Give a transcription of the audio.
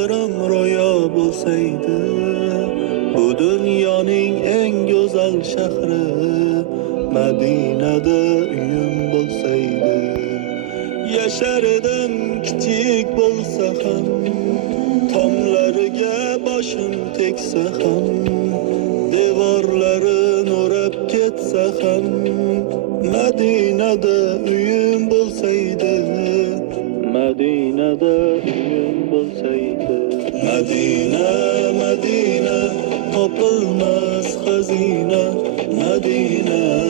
Arzularım ro'yo bo'lsaydi, bu dunyoning eng go'zal shahri Madinada uyim bo'lsaydi. Yashardim kichik bo'lsa ham, tomlariga boshim tegsa ham, devorlarin o'rab ketsa ham, Madinada uyim bo'lsaydi, Madinada uyim bo'lsaydi. Madina, Madina, topilmas xazina, Madina.